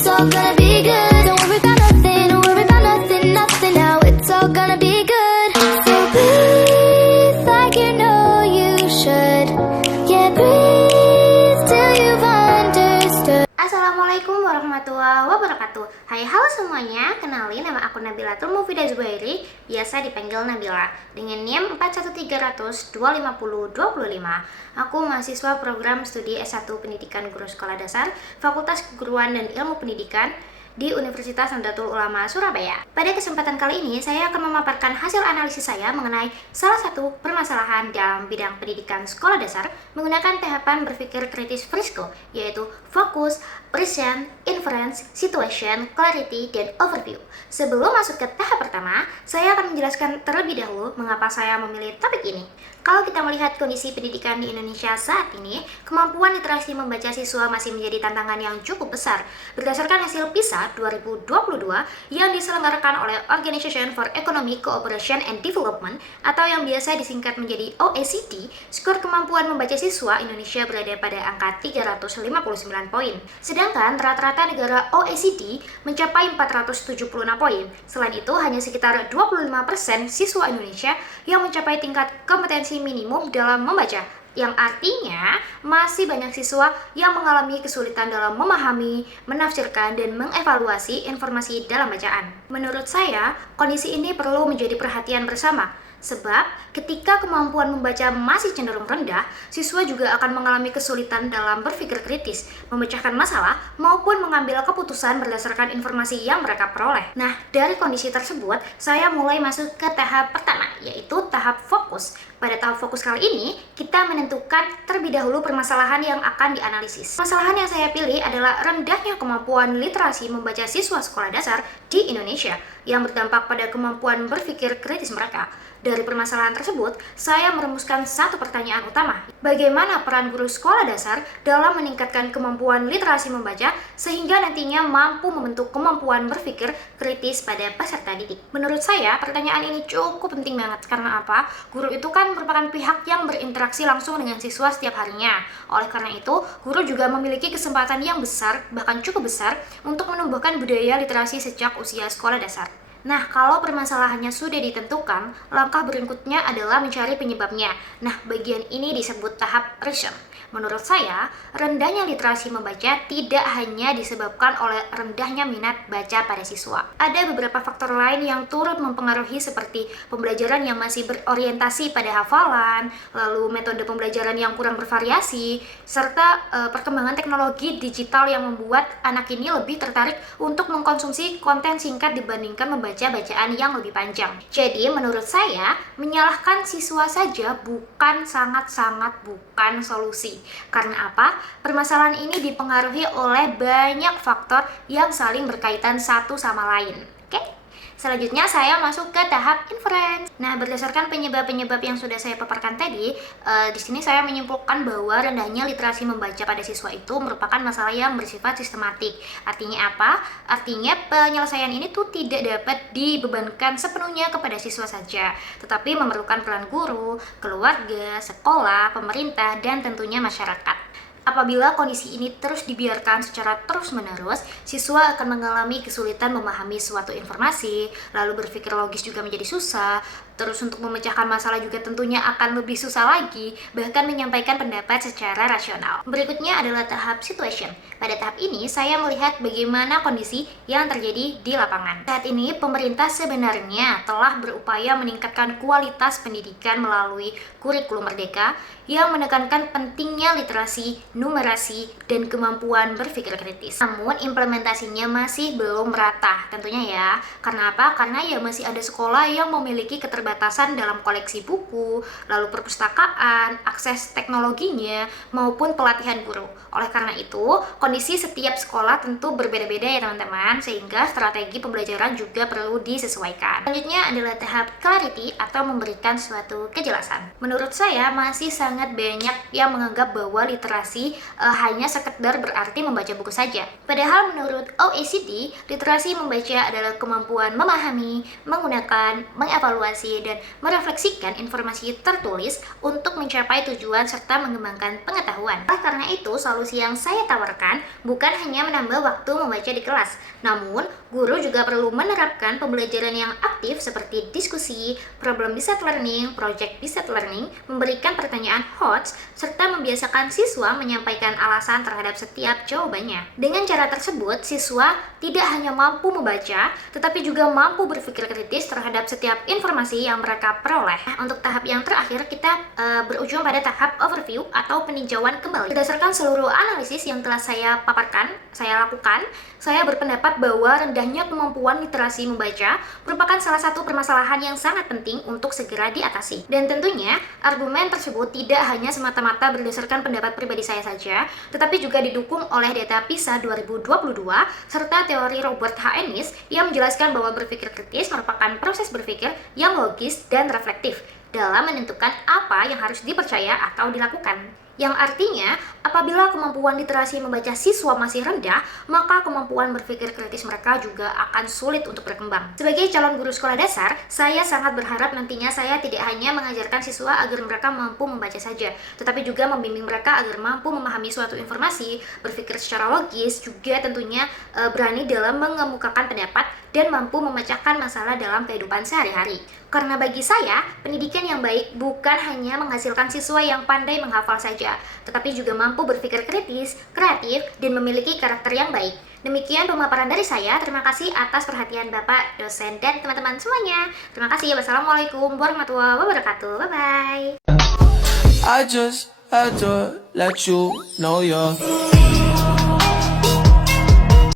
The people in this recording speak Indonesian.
it's all gonna be good. Don't worry about nothing, don't worry about nothing, nothing now. It's all gonna be good. So breathe like you know you should. Yeah, breathe till you've understood. Assalamualaikum warahmatullahi wabarakatuh. Hai, halo semuanya. Kenalin, nama aku Nabila Mufidah Zubairi, biasa dipanggil Nabila, dengan NIM 4130025025. Aku mahasiswa program studi S1 Pendidikan Guru Sekolah Dasar, Fakultas Keguruan dan Ilmu Pendidikan di Universitas Nahdlatul Ulama Surabaya. Pada kesempatan kali ini, saya akan memaparkan hasil analisis saya mengenai salah satu permasalahan dalam bidang pendidikan sekolah dasar menggunakan tahapan berpikir kritis Frisco, yaitu fokus, present, inference, situation, clarity, dan overview. Sebelum masuk ke tahap pertama, saya akan menjelaskan terlebih dahulu mengapa saya memilih topik ini. Kalau kita melihat kondisi pendidikan di Indonesia saat ini, kemampuan literasi membaca siswa masih menjadi tantangan yang cukup besar. Berdasarkan hasil PISA 2022 yang diselenggarakan oleh Organization for Economic Cooperation and Development atau yang biasa disingkat menjadi OECD, skor kemampuan membaca siswa Indonesia berada pada angka 359 poin. Sedangkan rata-rata negara OECD mencapai 476 poin. Selain itu, hanya sekitar 25% siswa Indonesia yang mencapai tingkat kompetensi minimum dalam membaca, yang artinya masih banyak siswa yang mengalami kesulitan dalam memahami, menafsirkan, dan mengevaluasi informasi dalam bacaan. Menurut saya, kondisi ini perlu menjadi perhatian bersama. Sebab ketika kemampuan membaca masih cenderung rendah, siswa juga akan mengalami kesulitan dalam berpikir kritis, memecahkan masalah, maupun mengambil keputusan berdasarkan informasi yang mereka peroleh. Nah, dari kondisi tersebut, saya mulai masuk ke tahap pertama, yaitu tahap fokus. Pada tahap fokus kali ini, kita menentukan terlebih dahulu permasalahan yang akan dianalisis. Permasalahan yang saya pilih adalah rendahnya kemampuan literasi membaca siswa sekolah dasar di Indonesia, yang berdampak pada kemampuan berpikir kritis mereka. Dari permasalahan tersebut, saya merumuskan satu pertanyaan utama. Bagaimana peran guru sekolah dasar dalam meningkatkan kemampuan literasi membaca sehingga nantinya mampu membentuk kemampuan berpikir kritis pada peserta didik? Menurut saya, pertanyaan ini cukup penting banget. Karena apa? Guru itu kan merupakan pihak yang berinteraksi langsung dengan siswa setiap harinya. Oleh karena itu, guru juga memiliki kesempatan yang besar, bahkan cukup besar, untuk menumbuhkan budaya literasi sejak usia sekolah dasar. Nah, kalau permasalahannya sudah ditentukan, langkah berikutnya adalah mencari penyebabnya. Nah, bagian ini disebut tahap reason. Menurut saya, rendahnya literasi membaca tidak hanya disebabkan oleh rendahnya minat baca pada siswa. Ada beberapa faktor lain yang turut mempengaruhi seperti pembelajaran yang masih berorientasi pada hafalan, lalu metode pembelajaran yang kurang bervariasi, serta perkembangan teknologi digital yang membuat anak ini lebih tertarik untuk mengkonsumsi konten singkat dibandingkan membaca bacaan yang lebih panjang. Jadi, menurut saya, menyalahkan siswa saja sangat-sangat bukan solusi. Karena apa? Permasalahan ini dipengaruhi oleh banyak faktor yang saling berkaitan satu sama lain. Oke? Selanjutnya saya masuk ke tahap inference. Nah, berdasarkan penyebab-penyebab yang sudah saya paparkan tadi, di sini saya menyimpulkan bahwa rendahnya literasi membaca pada siswa itu merupakan masalah yang bersifat sistematik. Artinya apa? Artinya penyelesaian ini tuh tidak dapat dibebankan sepenuhnya kepada siswa saja, tetapi memerlukan peran guru, keluarga, sekolah, pemerintah, dan tentunya masyarakat. Apabila kondisi ini terus dibiarkan secara terus-menerus, siswa akan mengalami kesulitan memahami suatu informasi, lalu berpikir logis juga menjadi susah, terus untuk memecahkan masalah juga tentunya akan lebih susah lagi, bahkan menyampaikan pendapat secara rasional. Berikutnya adalah tahap situation. Pada tahap ini, saya melihat bagaimana kondisi yang terjadi di lapangan. Saat ini, pemerintah sebenarnya telah berupaya meningkatkan kualitas pendidikan melalui kurikulum merdeka yang menekankan pentingnya literasi, numerasi, dan kemampuan berpikir kritis. Namun, implementasinya masih belum merata, tentunya ya. Karena apa? Karena ya masih ada sekolah yang memiliki keterbatasan dalam koleksi buku, lalu perpustakaan, akses teknologinya, maupun pelatihan guru. Oleh karena itu, kondisi setiap sekolah tentu berbeda-beda ya teman-teman, sehingga strategi pembelajaran juga perlu disesuaikan. Selanjutnya adalah tahap clarity atau memberikan suatu kejelasan. Menurut saya, masih sangat banyak yang menganggap bahwa literasi literasi hanya sekedar berarti membaca buku saja. Padahal menurut OECD, literasi membaca adalah kemampuan memahami, menggunakan, mengevaluasi, dan merefleksikan informasi tertulis untuk mencapai tujuan serta mengembangkan pengetahuan. Karena itu, solusi yang saya tawarkan bukan hanya menambah waktu membaca di kelas, namun guru juga perlu menerapkan pembelajaran yang aktif seperti diskusi, problem-based learning, project-based learning, memberikan pertanyaan hot, serta membiasakan siswa menyampaikan alasan terhadap setiap jawabannya. Dengan cara tersebut, siswa tidak hanya mampu membaca, tetapi juga mampu berpikir kritis terhadap setiap informasi yang mereka peroleh. Untuk tahap yang terakhir, kita berujung pada tahap overview atau peninjauan kembali. Berdasarkan seluruh analisis yang telah saya paparkan, saya lakukan, saya berpendapat bahwa rendahnya kemampuan literasi membaca merupakan salah satu permasalahan yang sangat penting untuk segera diatasi. Dan tentunya, argumen tersebut tidak hanya semata-mata berdasarkan pendapat pribadi saya saja, tetapi juga didukung oleh data PISA 2022 serta teori Robert H. Ennis yang menjelaskan bahwa berpikir kritis merupakan proses berpikir yang logis dan reflektif dalam menentukan apa yang harus dipercaya atau dilakukan. Yang artinya, apabila kemampuan literasi membaca siswa masih rendah, maka kemampuan berpikir kritis mereka juga akan sulit untuk berkembang. Sebagai calon guru sekolah dasar, saya sangat berharap nantinya saya tidak hanya mengajarkan siswa agar mereka mampu membaca saja, tetapi juga membimbing mereka agar mampu memahami suatu informasi, berpikir secara logis, juga tentunya berani dalam mengemukakan pendapat, dan mampu memecahkan masalah dalam kehidupan sehari-hari. Karena bagi saya, pendidikan yang baik bukan hanya menghasilkan siswa yang pandai menghafal saja, tetapi juga mampu berpikir kritis, kreatif, dan memiliki karakter yang baik. Demikian pemaparan dari saya. Terima kasih atas perhatian Bapak, dosen, dan teman-teman semuanya. Terima kasih. Wassalamualaikum warahmatullahi wabarakatuh. Bye-bye. I just had to let you know you're